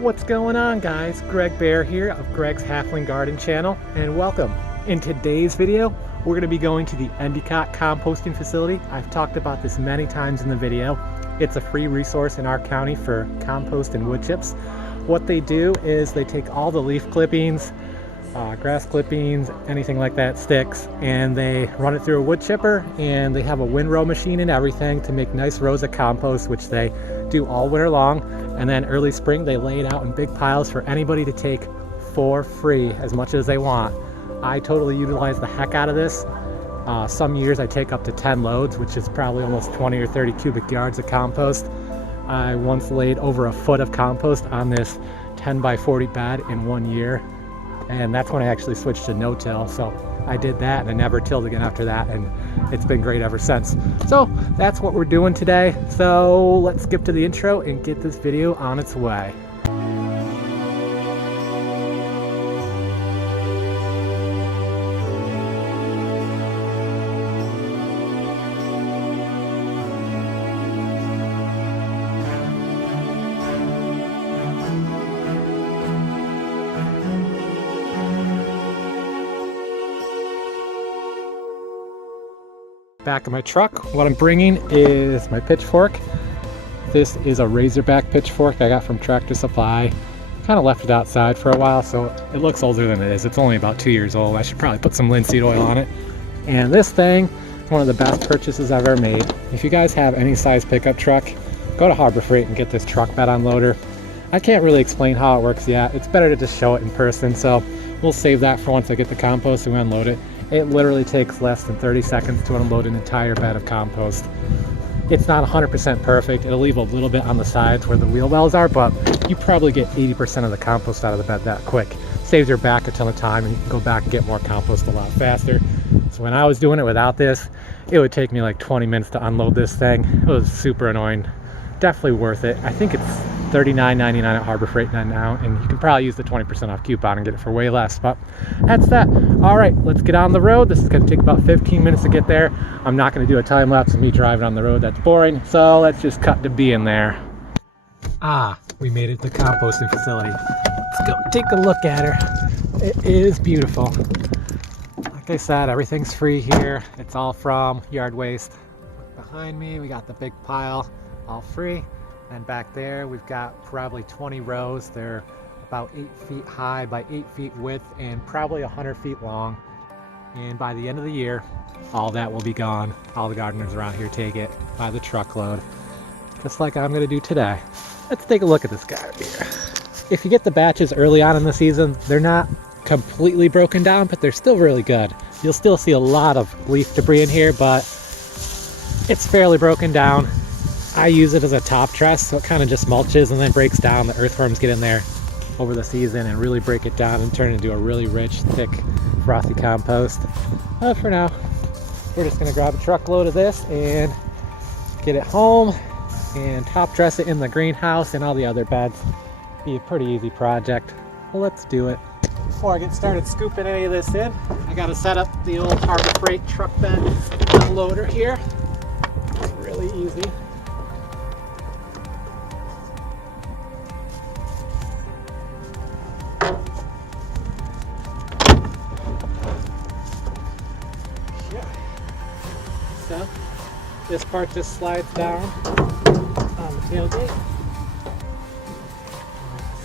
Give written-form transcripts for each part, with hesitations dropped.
What's going on, guys? Greg Bear here of Greg's Halfling Garden channel, and welcome. In today's video, we're going to be going to the Endicott composting facility. I've talked about this many times in the video. It's a free resource in our county for compost and wood chips. What they do is they take all the leaf clippings, grass clippings, anything like that, sticks, and they run it through a wood chipper, and they have a windrow machine and everything to make nice rows of compost, which they do all winter long. And then early spring, they lay it out in big piles for anybody to take for free, as much as they want. I totally utilize the heck out of this. Some years I take up to 10 loads, which is probably almost 20 or 30 cubic yards of compost. I once laid over a foot of compost on this 10 by 40 bed in 1 year. And that's when I actually switched to no-till. So I did that and I never tilled again after that, and it's been great ever since. So that's what we're doing today. So let's skip to the intro and get this video on its way. Back of my truck, what I'm bringing is my pitchfork. This is a Razorback pitchfork I got from Tractor Supply. Kind of left it outside for a while, so it looks older than it is. It's only about 2 years old. I should probably put some linseed oil on it. And this thing is one of the best purchases I've ever made. If you guys have any size pickup truck, go to Harbor Freight and get this truck bed unloader. I can't really explain how it works yet. It's better to just show it in person, so we'll save that for once I get the compost and we unload it. It literally takes less than 30 seconds to unload an entire bed of compost. It's not 100% perfect. It'll leave a little bit on the sides where the wheel wells are, but you probably get 80% of the compost out of the bed that quick. Saves your back a ton of time, and you can go back and get more compost a lot faster. So when I was doing it without this, it would take me like 20 minutes to unload this thing. It was super annoying. Definitely worth it. I think it's $39.99 at Harbor Freight now, and you can probably use the 20% off coupon and get it for way less, but that's that. All right, let's get on the road. This is going to take about 15 minutes to get there. I'm not going to do a time lapse of me driving on the road. That's boring, so let's just cut to being there. We made it to the composting facility. Let's go take a look at her. It is beautiful. Like I said, everything's free here. It's all from yard waste. Behind me, we got the big pile, all free. And back there, we've got probably 20 rows. They're about 8 feet high by 8 feet width and probably 100 feet long. And by the end of the year, all that will be gone. All the gardeners around here take it by the truckload, just like I'm gonna do today. Let's take a look at this guy up here. If you get the batches early on in the season, they're not completely broken down, but they're still really good. You'll still see a lot of leaf debris in here, but it's fairly broken down. I use it as a top dress, so it kind of just mulches and then breaks down. The earthworms get in there over the season and really break it down and turn it into a really rich, thick, frothy compost. But for now, we're just gonna grab a truckload of this and get it home and top dress it in the greenhouse and all the other beds. Be a pretty easy project. Well, let's do it. Before I get started scooping any of this in, I gotta set up the old Harbor Freight truck bed unloader here. It's really easy. So this part just slides down on the tailgate.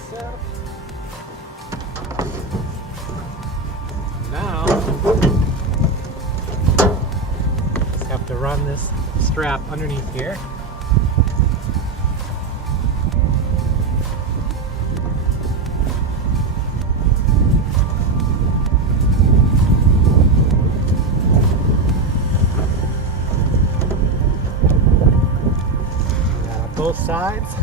So now just have to run this strap underneath here. Both sides.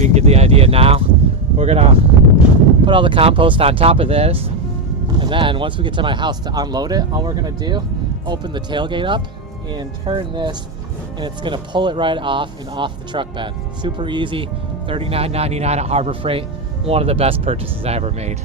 you can get the idea now. We're gonna put all the compost on top of this, and then once we get to my house to unload it, all we're gonna do, open the tailgate up and turn this, and it's gonna pull it right off and off the truck bed. Super easy, $39.99 at Harbor Freight. One of the best purchases I ever made.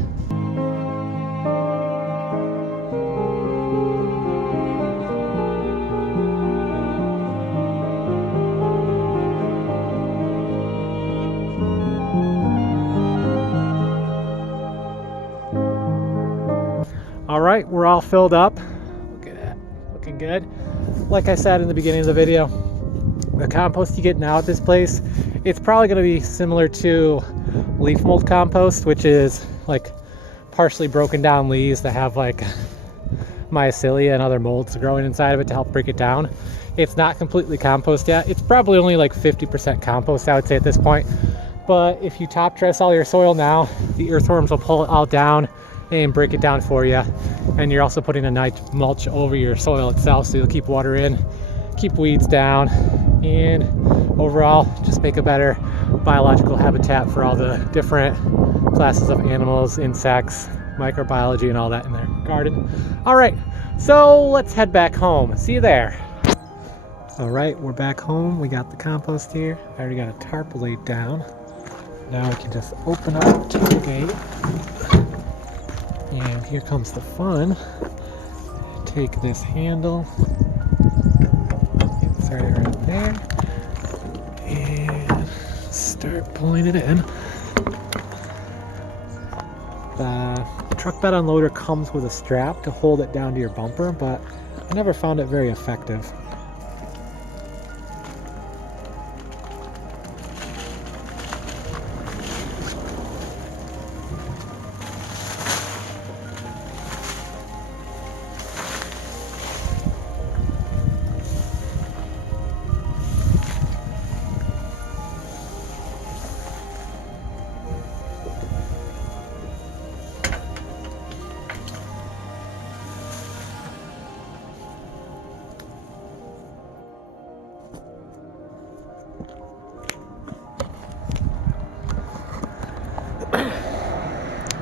All right, we're all filled up. Look at that, looking good. Like I said in the beginning of the video, the compost you get now at this place, it's probably going to be similar to leaf mold compost, which is like partially broken down leaves that have like mycelia and other molds growing inside of it to help break it down. It's not completely compost yet. It's probably only like 50% compost, I would say, at this point. But if you top dress all your soil now, the earthworms will pull it all down and break it down for you. And you're also putting a nice mulch over your soil itself, so you'll keep water in, keep weeds down, and overall just make a better biological habitat for all the different classes of animals, insects, microbiology, and all that in their garden. All right, so let's head back home. See you there. All right, we're back home. We got the compost here. I already got a tarp laid down. Now we can just open up the tailgate. And here comes the fun. Take this handle, insert it right there, and start pulling it in. The truck bed unloader comes with a strap to hold it down to your bumper, but I never found it very effective.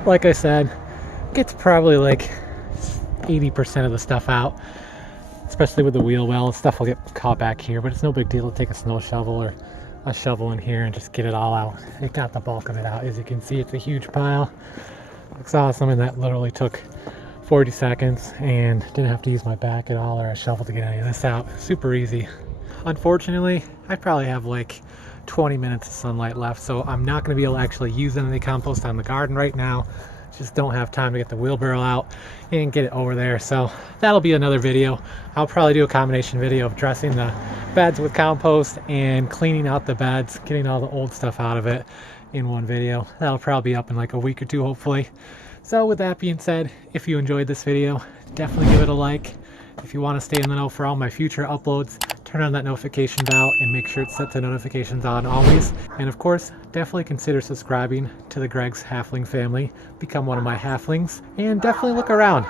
Like I said, gets probably like 80% of the stuff out, especially with the wheel well. Stuff will get caught back here, but it's no big deal to take a snow shovel or a shovel in here and just get it all out. It got the bulk of it out. As you can see, it's a huge pile. Looks awesome, and that literally took 40 seconds and didn't have to use my back at all or a shovel to get any of this out. Super easy. Unfortunately, I probably have like 20 minutes of sunlight left, so I'm not going to be able to actually use any compost on the garden right now. Just don't have time to get the wheelbarrow out and get it over there, so that'll be another video. I'll probably do a combination video of dressing the beds with compost and cleaning out the beds, getting all the old stuff out of it in one video. That'll probably be up in like a week or two, hopefully. So with that being said, if you enjoyed this video, definitely give it a like. If you want to stay in the know for all my future uploads, turn on that notification bell and make sure it's set to notifications on always. And of course, definitely consider subscribing to the Greg's Halfling family. Become one of my Halflings, and definitely look around.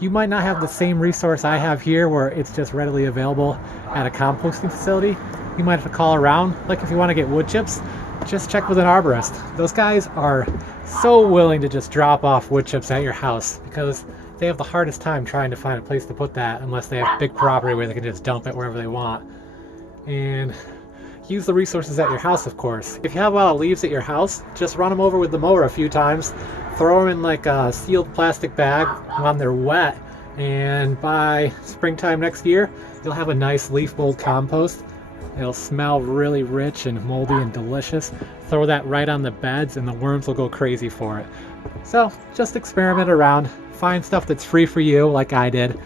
You might not have the same resource I have here where it's just readily available at a composting facility. You might have to call around. Like if you want to get wood chips, just check with an arborist. Those guys are so willing to just drop off wood chips at your house because they have the hardest time trying to find a place to put that unless they have big property where they can just dump it wherever they want. And use the resources at your house, of course. If you have a lot of leaves at your house, just run them over with the mower a few times, throw them in like a sealed plastic bag when they're wet, and by springtime next year, you'll have a nice leaf mold compost. It'll smell really rich and moldy and delicious. Throw that right on the beds and the worms will go crazy for it. So just experiment around, find stuff that's free for you like I did.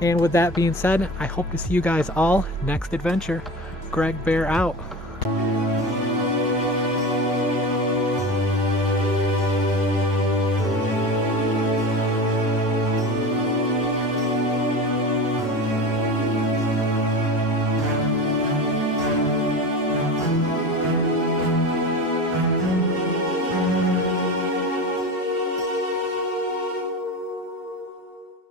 And with that being said, I hope to see you guys all next adventure. Greg Bear out.